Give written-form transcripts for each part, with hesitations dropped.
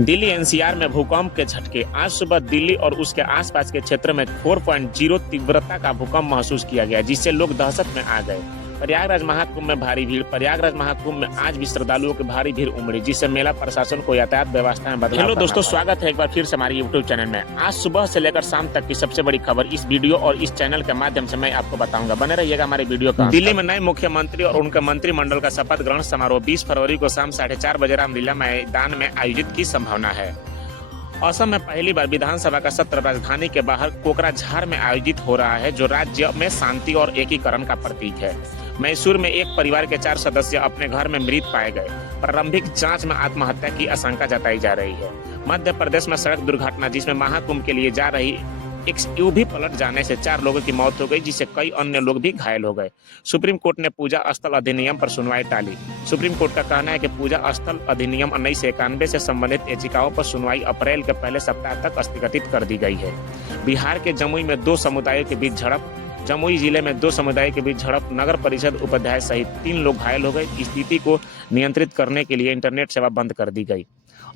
Delhi NCR में भूकंप के झटके। आज सुबह दिल्ली और उसके आसपास के क्षेत्र में 4.0 तीव्रता का भूकंप महसूस किया गया, जिससे लोग दहशत में आ गए। प्रयागराज महाकुंभ में भारी भीड़। प्रयागराज महाकुंभ में आज भी श्रद्धालुओं की भारी भीड़ उमड़ी, जिससे मेला प्रशासन को यातायात व्यवस्था में बदलाव। हेलो दोस्तों, स्वागत है एक बार फिर से हमारे यूट्यूब चैनल में। आज सुबह से लेकर शाम तक की सबसे बड़ी खबर इस वीडियो और इस चैनल के माध्यम से मैं आपको बताऊंगा। बने रहिएगा हमारे वीडियो का। दिल्ली में नए मुख्यमंत्री और उनके मंत्रिमंडल का शपथ ग्रहण समारोह 20 फरवरी को शाम 4:30 बजे रामलीला मैदान में आयोजित की संभावना है। असम में पहली बार विधानसभा का सत्र राजधानी के बाहर कोकराझार में आयोजित हो रहा है, जो राज्य में शांति और एकीकरण का प्रतीक है। मैसूर में एक परिवार के 4 सदस्य अपने घर में मृत पाए गए। प्रारंभिक जांच में आत्महत्या की आशंका जताई जा रही है। मध्य प्रदेश में सड़क दुर्घटना, जिसमें महाकुंभ के लिए जा रही एक यूवी पलट जाने से 4 लोगों की मौत हो गई, जिससे कई अन्य लोग भी घायल हो गए। सुप्रीम कोर्ट ने पूजा स्थल अधिनियम पर सुनवाई टाली। सुप्रीम कोर्ट का कहना है कि पूजा स्थल अधिनियम 1991 से संबंधित याचिकाओं पर सुनवाई अप्रैल के पहले सप्ताह तक स्थगित कर दी गई है। बिहार के जमुई में 2 समुदायों के बीच झड़प। जमुई जिले में 2 समुदायों के बीच झड़प, नगर परिषद उपाध्याय सहित 3 लोग घायल हो गए। स्थिति को नियंत्रित करने के लिए इंटरनेट सेवा बंद कर दी गई।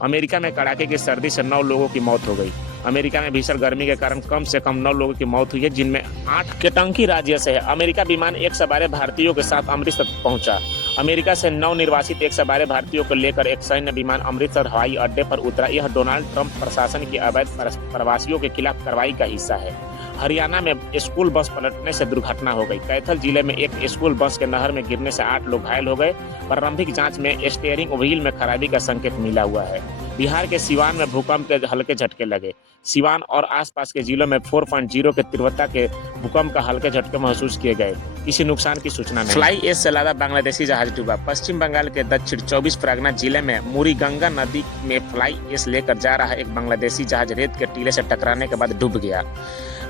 अमेरिका में कड़ाके की सर्दी से 9 लोगों की मौत हो गई। अमेरिका में भीषण गर्मी के कारण कम से कम 9 लोगों की मौत हुई है, जिनमें 8 केंटकी राज्य से है। अमेरिका विमान 112 भारतीयों के साथ अमृतसर पहुंचा। अमेरिका से नवनिर्वासित 112 भारतीयों को लेकर एक सैन्य विमान अमृतसर हवाई अड्डे पर उतरा। यह डोनाल्ड ट्रंप प्रशासन की अवैध प्रवासियों के खिलाफ कार्रवाई का हिस्सा है। हरियाणा में स्कूल बस पलटने से दुर्घटना हो गई। कैथल जिले में एक स्कूल बस के नहर में गिरने से 8 लोग घायल हो गए। प्रारंभिक जांच में स्टीयरिंग व्हील में खराबी का संकेत मिला हुआ है। बिहार के सिवान में भूकंप के हल्के झटके लगे। सिवान और आसपास के जिलों में 4.0 के तीव्रता के भूकंप का हल्के झटके महसूस किए गए। किसी नुकसान की सूचना नहीं। फ्लाई एश से लादा बांग्लादेशी जहाज डूबा। पश्चिम बंगाल के दक्षिण 24 परगना जिले में मुरीगंगा नदी में फ्लाई एश लेकर जा रहा एक बांग्लादेशी जहाज रेत के टीले से टकराने के बाद डूब गया।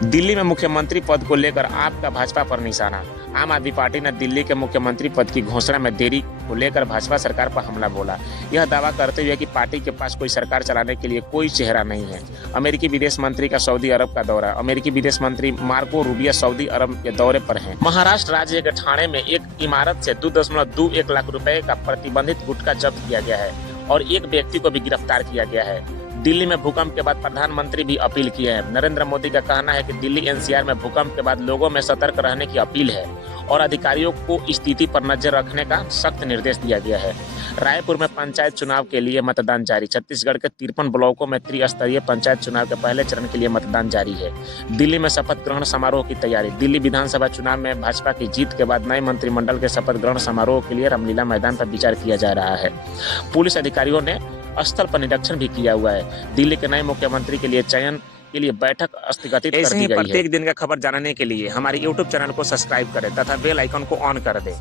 दिल्ली में मुख्यमंत्री पद को लेकर आपका भाजपा पर निशाना। आम आदमी पार्टी ने दिल्ली के मुख्यमंत्री पद की घोषणा में देरी को लेकर भाजपा सरकार पर हमला बोला। यह दावा करते हुए कि पार्टी के पास कोई सरकार चलाने के लिए कोई चेहरा नहीं है। अमेरिकी विदेश मंत्री का सऊदी अरब का दौरा। अमेरिकी विदेश मंत्री मार्को रूबियो सऊदी अरब के दौरे पर हैं। महाराष्ट्र राज्य के ठाणे में एक इमारत से 2.21 लाख रुपए का प्रतिबंधित गुटखा जब्त किया गया है और एक व्यक्ति को भी गिरफ्तार किया गया है। दिल्ली में भूकंप के बाद प्रधानमंत्री भी अपील किए हैं। नरेंद्र मोदी का कहना है कि दिल्ली एनसीआर में भूकंप के बाद लोगों में सतर्क रहने की अपील है और अधिकारियों को स्थिति पर नजर रखने का सख्त निर्देश दिया गया है। रायपुर में पंचायत चुनाव के लिए मतदान जारी। छत्तीसगढ़ के 53 ब्लॉकों में त्रिस्तरीय पंचायत चुनाव के पहले चरण के लिए मतदान जारी है। दिल्ली में शपथ ग्रहण समारोह की तैयारी। दिल्ली विधानसभा चुनाव में भाजपा की जीत के बाद नए मंत्रिमंडल के शपथ ग्रहण समारोह के लिए रामलीला मैदान पर विचार किया जा रहा है। पुलिस अधिकारियों ने स्थल पर निरीक्षण भी किया हुआ है। दिल्ली के नए मुख्यमंत्री के लिए चयन के लिए बैठक स्थगित कर दी गई है। प्रत्येक दिन का खबर जानने के लिए हमारे YouTube चैनल को सब्सक्राइब करें तथा बेल आइकन को ऑन कर दें।